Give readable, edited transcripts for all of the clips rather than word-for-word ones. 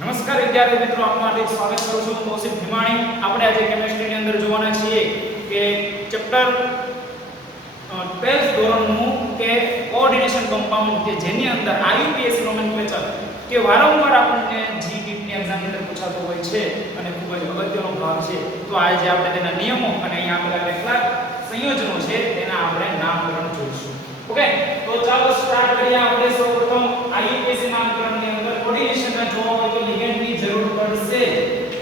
નમસ્કાર વિદ્યાર્થી મિત્રો, આપનું હાર્દિક સ્વાગત કરું છું. કૌશિક ભીમાણી. આપણે આજે કેમિસ્ટ્રીની અંદર જોવાના છીએ કે ચેપ્ટર 12th ધોરણનું કે કોઓર્ડિનેશન કમ્પાઉન્ડ કે જેની અંદર આઈયુપીએસસી નોમેનક્લેચર કે વારંવાર આપણને JEE ની એક્ઝામની અંદર પૂછાતો હોય છે અને ખૂબ જ અગત્યનો ભાગ છે. તો આજે આપણે તેના નિયમો અને અહીંયા આપેલા કેટલાક સંયોજનો છે તેના આપણે નામકરણ જોઈશું. ઓકે, તો ચાલો સ્ટાર્ટ કરીએ. આપણે સૌપ્રથમ આઈયુપીએસસી નામકરણની અંદર કોઓર્ડિનેશનના જોવા હોય તો લિગેન્ડની જરૂર પડશે.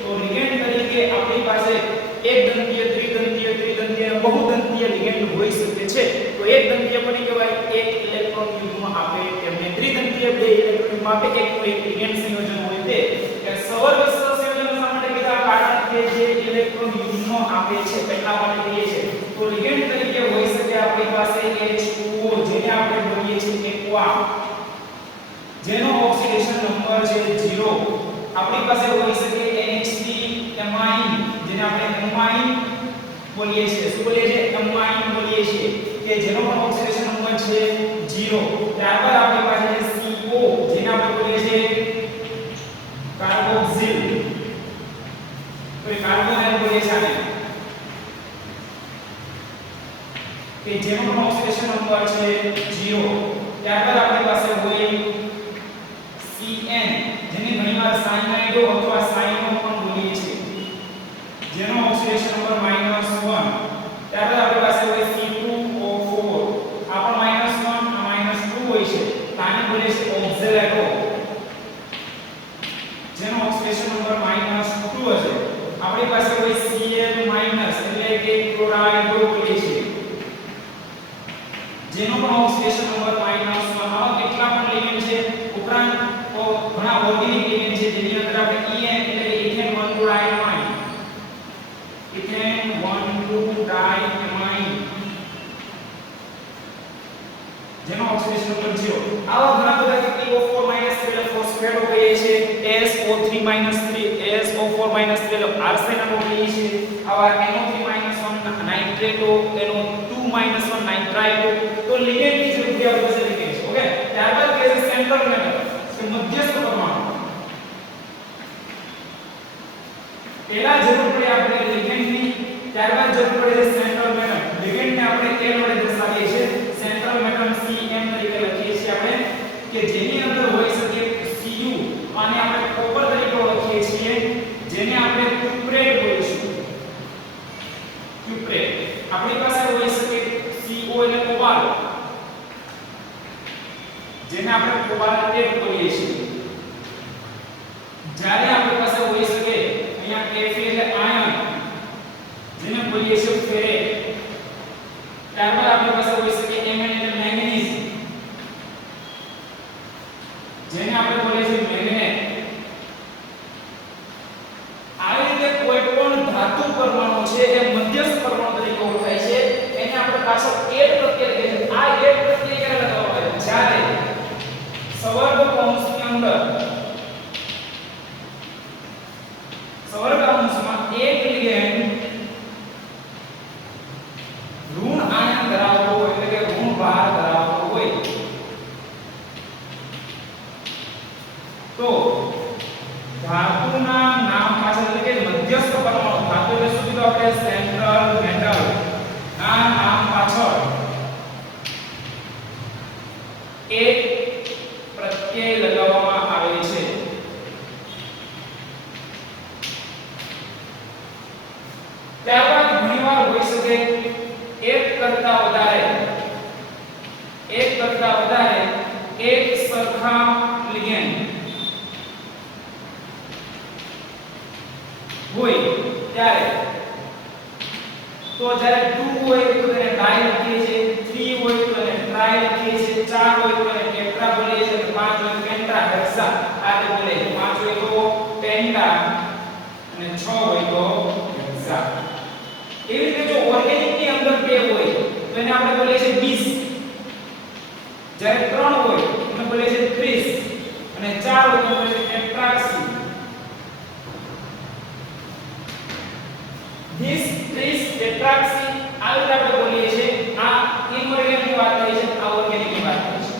તો લિગેન્ડ તરીકે આપણી પાસે એકદંતીય, દ્વિદંતીય, ત્રિદંતીય અને બહુદંતીય લિગેન્ડ હોઈ શકે છે. તો એકદંતીય કોને કહેવાય? એક ઇલેક્ટ્રોન યુગ્મ આપે તેમને. ત્રિદંતીય બે ઇલેક્ટ્રોન યુગ્મ આપે એક લિગેન્ડ સંયોજન હોય તે. કે સવર્ગ સહસંયોજન શા માટે કીધા? કારણ કે જે ઇલેક્ટ્રોન યુગ્મ આપે છે એટલા માટે કહીએ છે. તો લિગેન્ડ તરીકે હોઈ શકે આપણી પાસે H2O જેને આપણે બોલીએ છીએ એક્વા, જેનો ઓક્સિડેશન નંબર છે 0. આપણી પાસે હોઈ શકે NH3 એમાઇન જેને આપણે એમાઇન બોલીએ છીએ. શું બોલીએ છીએ? એમાઇન બોલીએ છીએ કે જેનો પણ ઓક્સિડેશન નંબર છે 0. ત્યારબાદ આપણી પાસે CO જેને આપણે બોલીએ છીએ કાર્બોક્સિલ. તો એ કાર્બોનાઇલ બોલીએ છીએ આને, કે જેનો પણ ઓક્સિડેશન નંબર છે 0. ત્યારબાદ આપણી પાસે હોય CN જેને ઘણીવાર સાયનાઇડો અથવા સાયનો પણ બોલીએ છીએ, જેનો ઓક્સિડેશન નંબર -1. ત્યારબાદ આપણી પાસે હોય C2O4. આ પણ -1 આ -2 હોય છે. આને બોલીએ છીએ ઓક્ઝેલેટો, જેનો ઓક્સિડેશન નંબર -2 હશે. આપણી પાસે હોય Cl- એટલે કે ક્લોરાઇડો બોલીએ છીએ, જેનો પણ ઓક્સિડેશન નંબર -1. આવા કેટલા પણ લિગેન્ડ છે. ઉપરાંત ઘણા ઓર્ગેનિક લિગેન્ડ છે જેની અંદર આપણે EN એટલે કે ઇથેન 1,2-diamine, ઇથેન 1,2-diamine જેનો ઓક્સિડેશન નંબર 0. આવા ઘણા બધા CO4- ફોસ્ફેટો કહીએ છીએ, SO3-3 SO4-3 આર્સેનાઇડો કહીએ છીએ. આવા NO3-1 નાઇટ્રેટો, NO2-1 નાઇટ્રાઇટો. તો લિગેન્ડની જરૂરિયાત છે લિગેન્ડ. ઓકે, ત્યારબાદ કહે છે સેન્ટ્રલ મેટર કે મધ્યસ્થ પરમાણુ. પહેલા જરૂર પડે આપણે લિગેન્ડની, ત્યારબાદ જરૂર પડે છે સેન્ટ્રલ મેટર. લિગેન્ડને આપણે L વડે દર્શાવીએ છીએ, સેન્ટ્રલ મેટર CM તરીકે લખીએ છીએ આપણે, કે જેની અંદર હોઈ શકે Cu. આને આપણે કોપર તરીકે ઓળખીએ છીએ, જેને આપણે ક્યુપ્રેટ બોલીશું. ક્યુપ્રેટ. આપણી પાસે હોઈ શકે CO એટલે કોબાલ્ટ, જેને આપણે કોબાલ્ટેટ બોલીએ છીએ. જ્યારે આપણી પાસે હોઈ શકે અહીંયા Fe એટલે આયન, જેને બોલીએ છીએ ફેરેટ. ત્યારબાદ આપણી પાસે હોઈ શકે Mn એટલે મેંગનીઝ, જેને આપણે બોલીએ છીએ મેગ્નેટ. આવી રીતે કોઈ પણ ધાતુ પરમાણુ છે એ મધ્યસ્થ પરમાણુ તરીકે ઓળખાય છે. એને આપણે પાછળ એડ પ્રત્યય કહે છે. આ એડ પ્રત્યય ક્યારે લગાવવામાં આવે? જ્યારે સવર્ગ કૌંસની અંદર, સવર્ગ કૌંસમાં એક લિગેન્ડ ઋણ આયન ધરાવતો હોય એટલે કે ઋણ ભાર ધરાવતો હોય તો ધાતુના નામ પાછળ એટલે કે મધ્યસ્થ પરમાણુ, ધાતુ એટલે શું કીધું આપણે? Central metal. ના નામ પાછળ એક પ્રત્યય લગાવવામાં આવે છે. ત્યારબાદ ઘણીવાર હોઈ શકે એક કરતા વધારે એક સરખા લિગેન્ડ હોય ત્યારે. તો જ્યારે 2 હોય તો તેને ડાઈ લખીએ છીએ, 3 હોય તો તેને ટ્રાઈ લખીએ છીએ, 4 હોય તો તેને ટેટ્રા બોલીએ છીએ, 5 હોય તો પેન્ટા હેક્સા આ રીતે બોલીએ છીએ. 5 હોય તો પેન્ટા અને 6 હોય તો હેક્સા. એવી રીતે જો ઓર્ગેનિક ની અંદર 2 હોય તો એને આપણે બોલીએ છીએ 20. જ્યારે 3 હોય તો એને બોલીએ છીએ 30 અને 4 હોય તો બોલીએ છીએ ટેટ્રાક્સી. 20, 30 ટેટ્રાક્સી આવી રીતે આપણે બોલીએ છીએ. આ ઇનઓર્ગેનિક ની વાત થઈ છે, આ ઓર્ગેનિક ની વાત થઈ છે.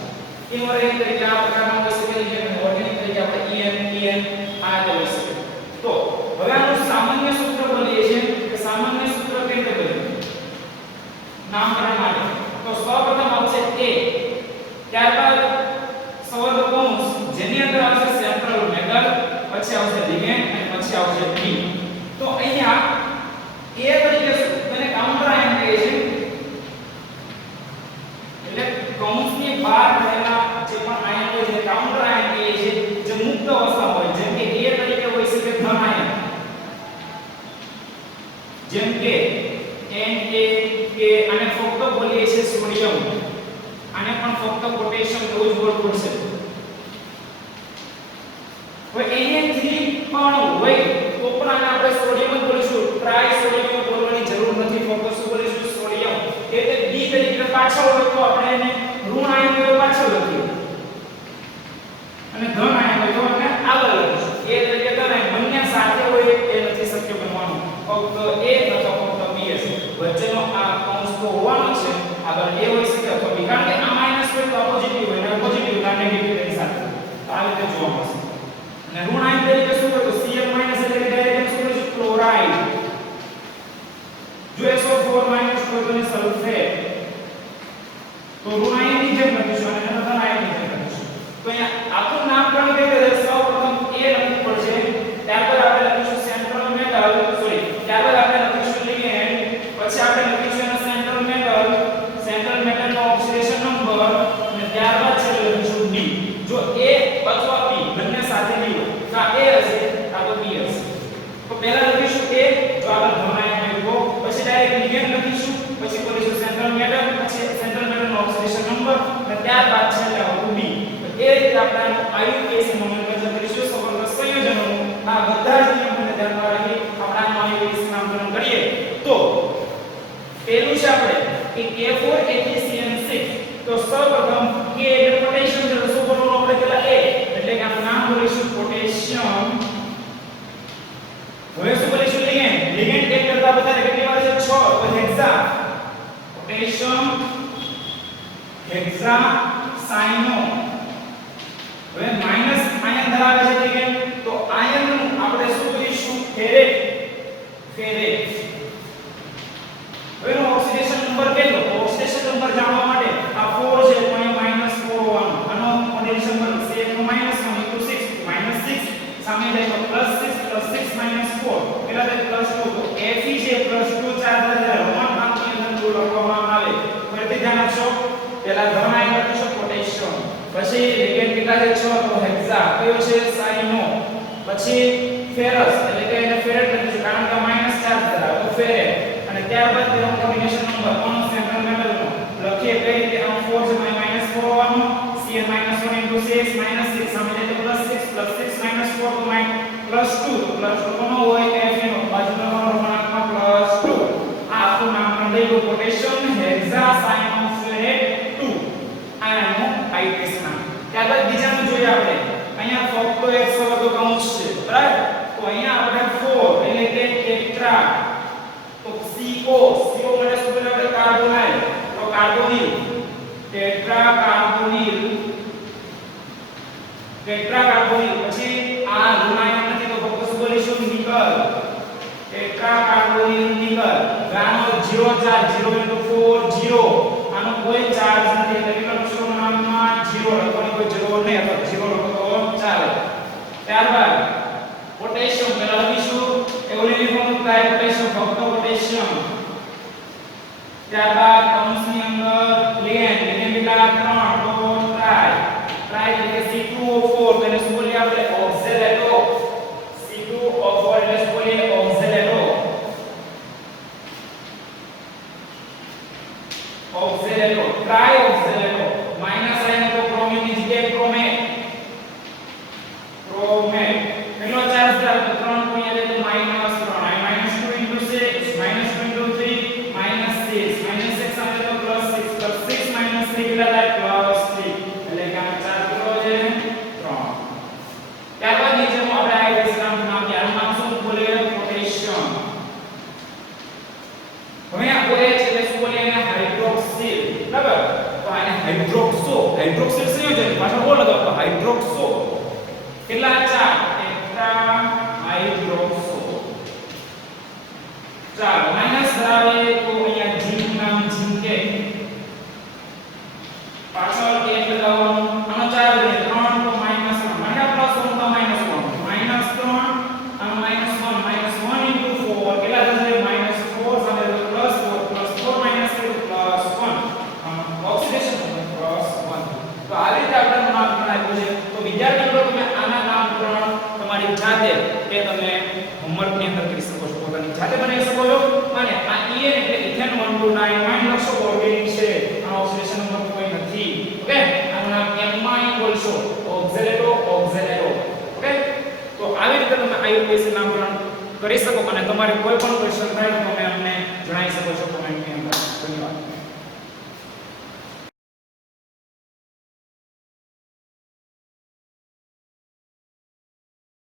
ઇનઓર્ગેનિક તરીકે આ પ્રકારના હોઈ શકે છે, ઓર્ગેનિક તરીકે આપણે EN, આને ફક્ત બોલીએ છે સોડિયમ, આને પણ ફક્ત પોટેશિયમ એવું જ બોલવું પડશે. હવે Na3 પણ હોય તો પણ આને આપણે સોડિયમ જ બોલીશું, ટ્રાય સોડિયમ બોલવાની જરૂર નથી, ફક્ત શું બોલીશું સોડિયમ. એટલે B તરીકે પાછળ હોય તો આપણે એને ઋણ આયન હોય પાછળ લખીએ અને ધન આયન હોય તો આપણે આગળ લખીશું. A તરીકે ધન આયન બંને સાથે હોય એ નથી શક્ય બનવાનું, ફક્ત A અથવા ફક્ત B હશે. વચ્ચેનો આ કૌંસ તો હોવાનો છે, આગળ A હોઈ શકે અથવા B, કારણ કે આ માઈનસ હોય તો પોઝિટિવ હોય અને પોઝિટિવ ના નેગેટિવ તેની સાથે આ રીતે જોવા મળશે. અને ઋણ આયન તરીકે શું હોય તો Cl- એટલે કે ડાયરેક્ટ શું લખીશું ક્લોરાઇડ. જો SO4- હોય તો એને સલ્ફેટ. તો ઋણ આયનની જેમ લખીશું અને ધન આયનની જેમ લખીશું. તો અહીંયા આખું નામકરણ કઈ રીતે સૌપ્રથમ A લખવું પડશે, ત્યારબાદ આપણે લખીશું સેન્ટ્રલ મેટલ, ત્યારબાદ આપણે લખીશું લિગેન્ડ, પછી આપણે લખીશું એનો સેન્ટ્રલ મેટલનો ઓક્સિડેશન નંબર અને ત્યારબાદ છે લખીશું D. જો A અથવા B બંને સાથે નહીં હોય તો આ A હશે આ તો B હશે. તો પહેલા લખીશું A, જો આગળ ધન આયન હોય તો પછી ડાયરેક્ટ લિગેન્ડ લખીશું, પછી કરીશું સેન્ટ્રલ મેટલ, પછી સેન્ટ્રલ મેટલનો ઓક્સિડેશન નંબર અને ત્યારબાદ છે આવતું B. તો એ રીતે આપણે આયુકેસી નોમેનક્લેચર કરીશું સબંધ સંયોજનોનું. આ બધા જ નિયમોને ધ્યાનમાં રાખી આપણે આનું આયુકેસી નામકરણ કરીએ તો પહેલું છે આપણે કે K4AgCN6. તો સૌપ્રથમ K એટલે પોટેશિયમ છે, તો શું બોલવાનું આપણે પહેલા A, એટલે કે આપણે નામ બોલીશું પોટેશિયમ. હવે શું બોલીશું લિગેન્ડ એક કરતા વધારે કેટલી વાર છે 6, તો હેક્સા પોટેશિયમ હેક્સા સાયનો. હવે માઈનસ આયન ધરાવે છે લિગેન્ડ, તો આયનનું આપણે શું કરીશું ફેરેટ. હવે એનો ઓક્સિડેશન નંબર કેટલો, તો ઓક્સિડેશન નંબર જાણવા માટે આ 4 છે તો અહીંયા -4 હોવાનો. આનો ઓક્સિડેશન નંબર છે એનો -1 * 6 -6 સામે જાય તો +6 + 6 - 4 એટલે થાય +2. તો Fe છે +2 ચાર્જ દ્વારા રોમન નામની અંદર લખવામાં આવે. ફરીથી ધ્યાન આપશો, પહેલા ધન આયન લખીશું પોટેશિયમ, પછી લિગેન્ડ કેટલા છે 6 તો હેક્સા, કયો છે સાયનો, પછી ફેરસ એટલે કે એને ફેરેટ લખીશું કારણ કે માઈનસ ચાર્જ ધરાવે તો ફેરેટ, અને ત્યારબાદ તેનો કોમ્બિનેશન નંબર કોનો સેન્ટ્રલ મેટલનો લખીએ કઈ રીતે, આમ 4 છે -4 હોવાનો, Cl - 1 * 6 -6 સામે જાય તો +6 + 6 - 4 તો +2. તો +2 કોનો હોય Fe નો, બાજુનો ઋણાત્મક +2. આ આખું નામકરણ થઈ ગયું પોટેશિયમ હેક્સાસાયનોફેરેટ 2. આ એનું આયુકેસી નામ. ત્યારબાદ બીજાનું જોઈએ આપણે. અહીંયા ફક્ત એક સવર્ગ કૌંસ છે બરાબર, તો અહીંયા આપણે 4 એટલે કે ટેટ્રા, તો CO માટે શું બોલે આપણે કાર્બોનાઇલ, તો કાર્બોનિલ ટેટ્રા કાર્બોનિલ. પછી આ ઋણ આયન નથી તો ફક્ત શું બોલીશું નિકલ, ટેટ્રા કાર્બોનિલ નિકલ. આનો 0 ચાર્જ, 0 * 4 0, આનો કોઈ ચાર્જ નથી એટલે કેટલા અક્ષરોના નામમાં 0 લખવાની કોઈ જરૂર નહીં, અથવા 0 લખો તો ચાલે. ત્યારબાદ પોટેશિયમ પહેલા લખીશું એવું યુનિફોર્મ થાય પોટેશિયમ, ફક્ત પોટેશિયમ. ત્યારબાદ કૌંસની અંદર લિગેન્ડ કેટલા 3 તો ટ્રાય એટલે C2O4, તો એને શું બોલીએ આપણે ઓક્ઝેલેટો. C2O4 એટલે શું બોલીએ ઓક્ઝેલેટો. ટ્રાય ઓક્ઝેલેટો. માઈનસ આયન તો ક્રોમિન ની જગ્યાએ ક્રોમેટ. કેટલો ચાર્જ ધરાવે તો 3 પોઈન્ટ એટલે તો -3, -2 * 6 -2 * 3 -6 -6 સામે તો +6 + 6 - 3 કેટલા થાય +3, એટલે કે આ ચાર્જ કેટલો છે 3. ત્યારબાદ નીચેનું આપણે આયુકેસી નામ નામ શું બોલીએ પોટેશિયમ. હવે આ OH એટલે શું બોલીએ એને હાઇડ્રોક્સિલ, બરાબર. તો આને હાઇડ્રોક્સિલ સંયોજન પાછળ બોલ લગાવો તો હાઇડ્રોક્સો. કેટલા 4 ટેટ્રા હાઇડ્રોક્સો. ચાલો માઈનસ ધરાવે તો અહીંયા ઝીંક નામ ઝીંકે, પાછળ એક લગાવવાનું. આનો ચાર્જ છે 3 તો -1 +1 તો -1 -3 આનો -1 * 1 * 4 કેટલા થશે -4 સામે +4 +4 -3 +1 ઓક્સિડેશન +1. તો આ રીતે આપણે નામકરણ આપ્યું છે. તો વિદ્યાર્થી મિત્રો તમે આના નામકરણ તમારી જાતે કે તમે હોમવર્ક ની અંદર કરી શકો છો, પોતાની જાતે બનાવી શકો છો અને વિશે નામકરણ કરી શકો અને તમારે કોઈ પણ ક્વેશ્ચન થાય તો તમે અમને જણાવો.